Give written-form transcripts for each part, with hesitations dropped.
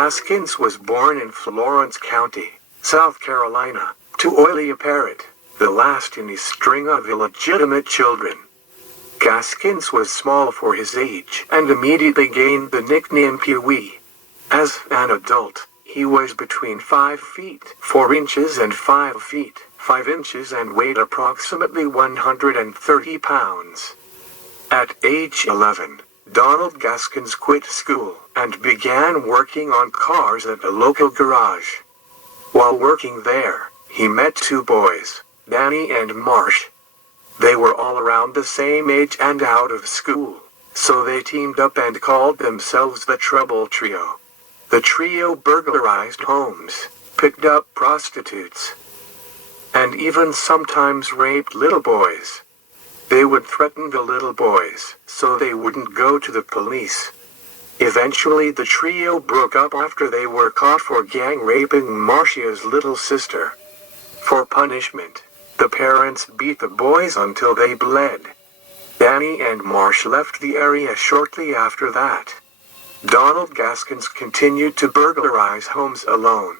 Gaskins was born in Florence County, South Carolina, to Oily Parrot, the last in his string of illegitimate children. Gaskins was small for his age and immediately gained the nickname Pee-wee. As an adult, he was between 5 feet 4 inches and 5 feet 5 inches and weighed approximately 130 pounds. At age 11, Donald Gaskins quit school and began working on cars at a local garage. While working there, he met 2 boys, Danny and Marsh. They were all around the same age and out of school, so they teamed up and called themselves the Trouble Trio. The trio burglarized homes, picked up prostitutes, and even sometimes raped little boys. They would threaten the little boys so they wouldn't go to the police. Eventually the trio broke up after they were caught for gang raping Marcia's little sister. For punishment, the parents beat the boys until they bled. Danny and Marsh left the area shortly after that. Donald Gaskins continued to burglarize homes alone.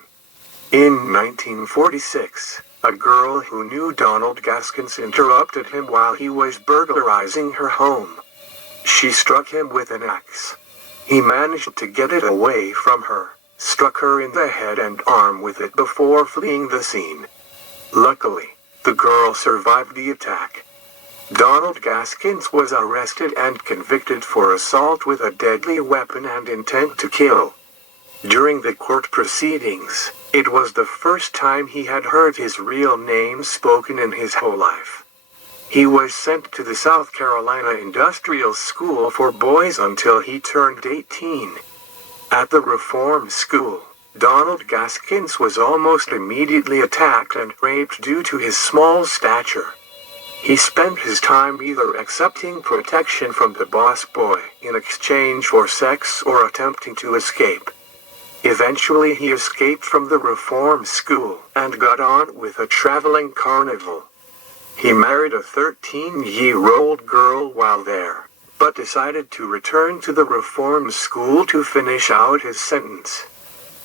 In 1946, a girl who knew Donald Gaskins interrupted him while he was burglarizing her home. She struck him with an axe. He managed to get it away from her, struck her in the head and arm with it before fleeing the scene. Luckily, the girl survived the attack. Donald Gaskins was arrested and convicted for assault with a deadly weapon and intent to kill. During the court proceedings, it was the first time he had heard his real name spoken in his whole life. He was sent to the South Carolina Industrial School for Boys until he turned 18. At the reform school, Donald Gaskins was almost immediately attacked and raped due to his small stature. He spent his time either accepting protection from the boss boy in exchange for sex or attempting to escape. Eventually he escaped from the reform school and got on with a traveling carnival. He married a 13-year-old girl while there, but decided to return to the reform school to finish out his sentence.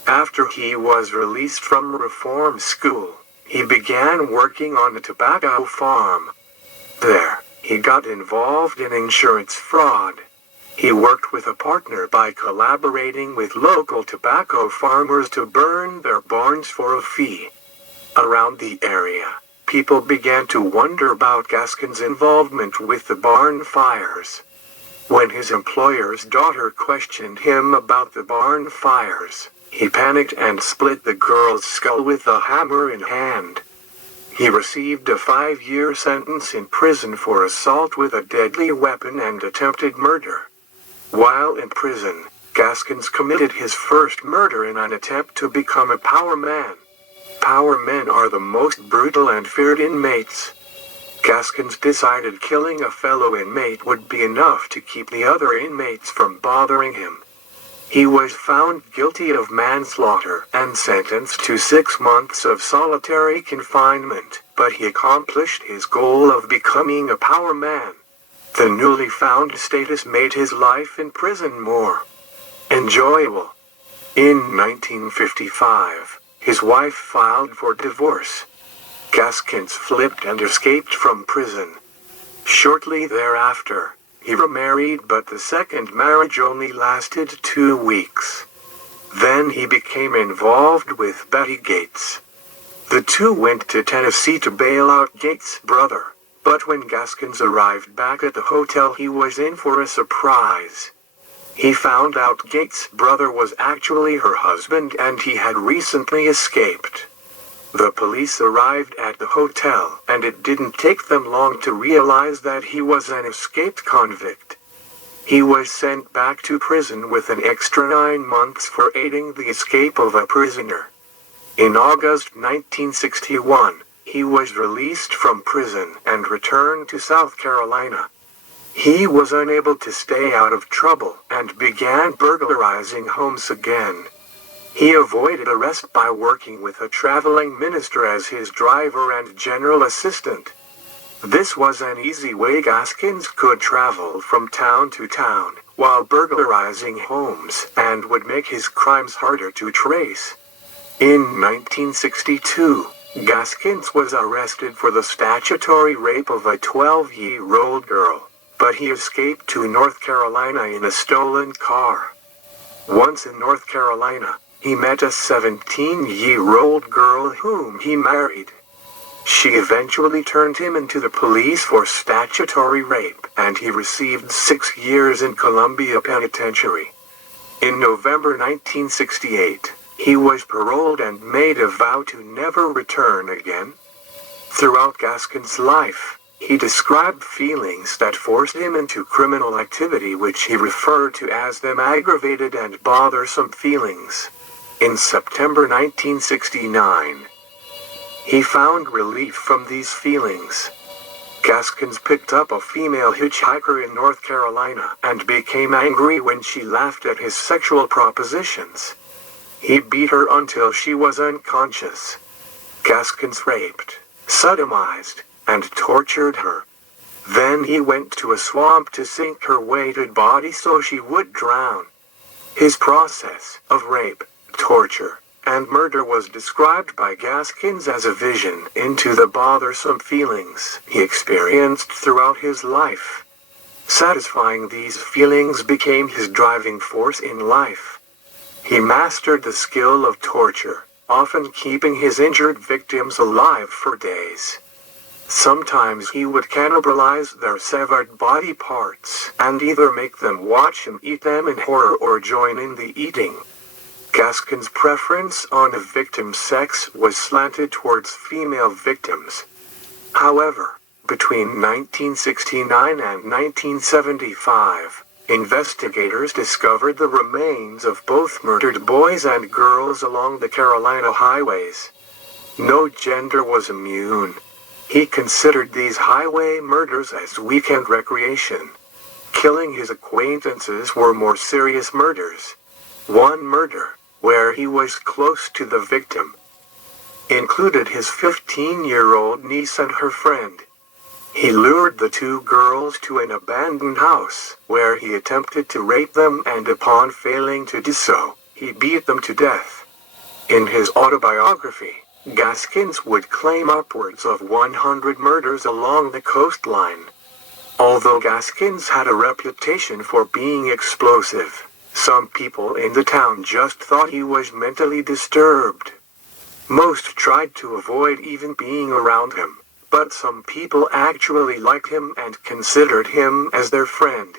After he was released from reform school, he began working on a tobacco farm. There, he got involved in insurance fraud. He worked with a partner by collaborating with local tobacco farmers to burn their barns for a fee. Around the area, people began to wonder about Gaskins' involvement with the barn fires. When his employer's daughter questioned him about the barn fires, he panicked and split the girl's skull with a hammer in hand. He received a 5-year sentence in prison for assault with a deadly weapon and attempted murder. While in prison, Gaskins committed his first murder in an attempt to become a power man. Power men are the most brutal and feared inmates. Gaskins decided killing a fellow inmate would be enough to keep the other inmates from bothering him. He was found guilty of manslaughter and sentenced to 6 months of solitary confinement, but he accomplished his goal of becoming a power man. The newly found status made his life in prison more enjoyable. In 1955, his wife filed for divorce. Gaskins flipped and escaped from prison. Shortly thereafter, he remarried, but the second marriage only lasted 2 weeks. Then he became involved with Betty Gates. The two went to Tennessee to bail out Gates' brother, but when Gaskins arrived back at the hotel he was in for a surprise. He found out Gates' brother was actually her husband and he had recently escaped. The police arrived at the hotel, and it didn't take them long to realize that he was an escaped convict. He was sent back to prison with an extra 9 months for aiding the escape of a prisoner. In August 1961, he was released from prison and returned to South Carolina. He was unable to stay out of trouble and began burglarizing homes again. He avoided arrest by working with a traveling minister as his driver and general assistant. This was an easy way Gaskins could travel from town to town, while burglarizing homes and would make his crimes harder to trace. In 1962, Gaskins was arrested for the statutory rape of a 12-year-old girl, but he escaped to North Carolina in a stolen car. Once in North Carolina, he met a 17-year-old girl whom he married. She eventually turned him into the police for statutory rape, and he received 6 years in Columbia Penitentiary. In November 1968, he was paroled and made a vow to never return again. Throughout Gaskins' life, he described feelings that forced him into criminal activity, which he referred to as them aggravated and bothersome feelings. In September 1969, he found relief from these feelings. Gaskins picked up a female hitchhiker in North Carolina and became angry when she laughed at his sexual propositions. He beat her until she was unconscious. Gaskins raped, sodomized, and tortured her. Then he went to a swamp to sink her weighted body so she would drown. His process of rape, torture, and murder was described by Gaskins as a vision into the bothersome feelings he experienced throughout his life. Satisfying these feelings became his driving force in life. He mastered the skill of torture, often keeping his injured victims alive for days. Sometimes he would cannibalize their severed body parts and either make them watch him eat them in horror or join in the eating. Gaskins' preference on a victim's sex was slanted towards female victims. However, between 1969 and 1975, investigators discovered the remains of both murdered boys and girls along the Carolina highways. No gender was immune. He considered these highway murders as weekend recreation. Killing his acquaintances were more serious murders. One murder, where he was close to the victim, included his 15-year-old niece and her friend. He lured the two girls to an abandoned house, where he attempted to rape them, and upon failing to do so, he beat them to death. In his autobiography, Gaskins would claim upwards of 100 murders along the coastline. Although Gaskins had a reputation for being explosive, some people in the town just thought he was mentally disturbed. Most tried to avoid even being around him, but some people actually liked him and considered him as their friend.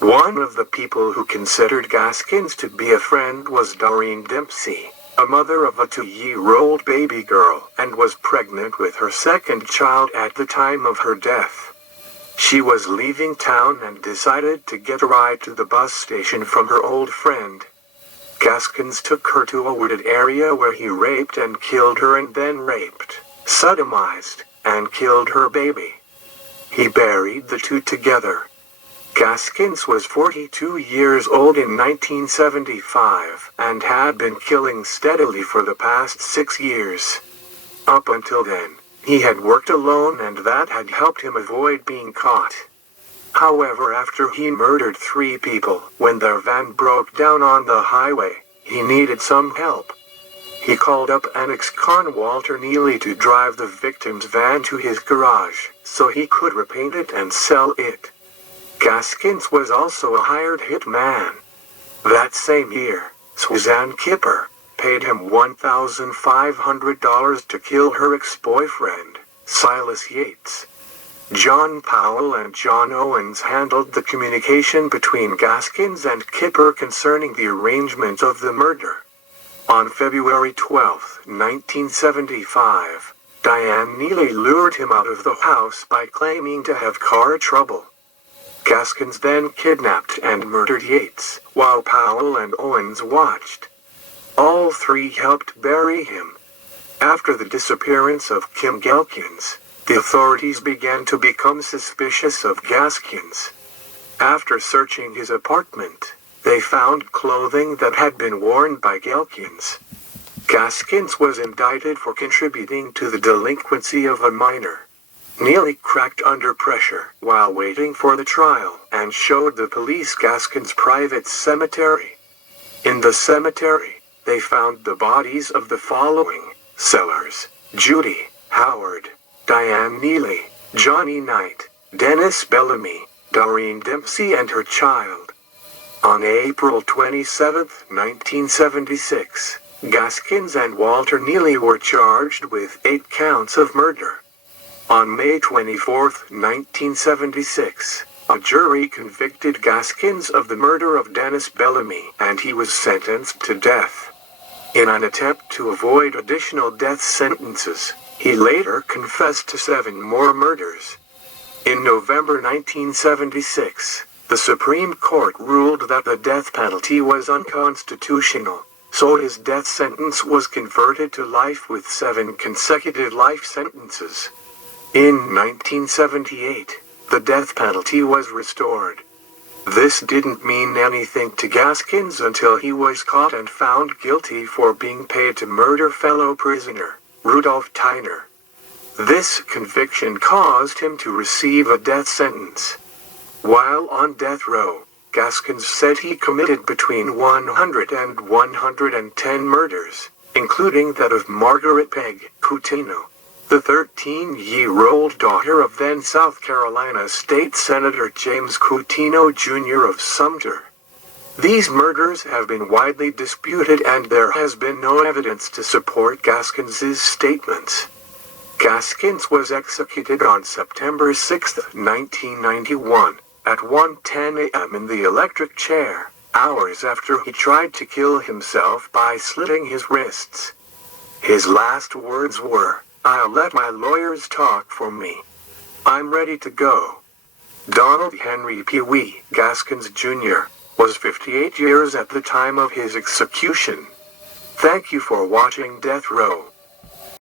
One of the people who considered Gaskins to be a friend was Doreen Dempsey, a mother of a 2-year-old baby girl, and was pregnant with her second child at the time of her death. She was leaving town and decided to get a ride to the bus station from her old friend. Gaskins took her to a wooded area where he raped and killed her, and then raped, sodomized, and killed her baby. He buried the two together. Gaskins was 42 years old in 1975 and had been killing steadily for the past 6 years. Up until then, he had worked alone, and that had helped him avoid being caught. However, after he murdered 3 people, when their van broke down on the highway, he needed some help. He called up an ex-con Walter Neely to drive the victim's van to his garage, so he could repaint it and sell it. Gaskins was also a hired hitman. That same year, Suzanne Kipper paid him $1,500 to kill her ex-boyfriend, Silas Yates. John Powell and John Owens handled the communication between Gaskins and Kipper concerning the arrangement of the murder. On February 12, 1975, Diane Neely lured him out of the house by claiming to have car trouble. Gaskins then kidnapped and murdered Yates, while Powell and Owens watched. All 3 helped bury him. After the disappearance of Kim Gaskins, the authorities began to become suspicious of Gaskins. After searching his apartment, they found clothing that had been worn by Gaskins. Gaskins was indicted for contributing to the delinquency of a minor. Neely cracked under pressure while waiting for the trial and showed the police Gaskins' private cemetery. In the cemetery, they found the bodies of the following: Sellers, Judy, Howard, Diane Neely, Johnny Knight, Dennis Bellamy, Doreen Dempsey and her child. On April 27, 1976, Gaskins and Walter Neely were charged with 8 counts of murder. On May 24, 1976, a jury convicted Gaskins of the murder of Dennis Bellamy and he was sentenced to death. In an attempt to avoid additional death sentences, he later confessed to 7 more murders. In November 1976, the Supreme Court ruled that the death penalty was unconstitutional, so his death sentence was converted to life with 7 consecutive life sentences. In 1978, the death penalty was restored. This didn't mean anything to Gaskins until he was caught and found guilty for being paid to murder fellow prisoner, Rudolph Tyner. This conviction caused him to receive a death sentence. While on death row, Gaskins said he committed between 100 and 110 murders, including that of Margaret Peg Coutinho, the 13-year-old daughter of then South Carolina State Senator James Coutinho Jr. of Sumter. These murders have been widely disputed and there has been no evidence to support Gaskins's statements. Gaskins was executed on September 6, 1991, at 1:10 a.m. in the electric chair, hours after he tried to kill himself by slitting his wrists. His last words were, "I'll let my lawyers talk for me. I'm ready to go." Donald Henry Pee Wee Gaskins Jr. was 58 years at the time of his execution. Thank you for watching Death Row.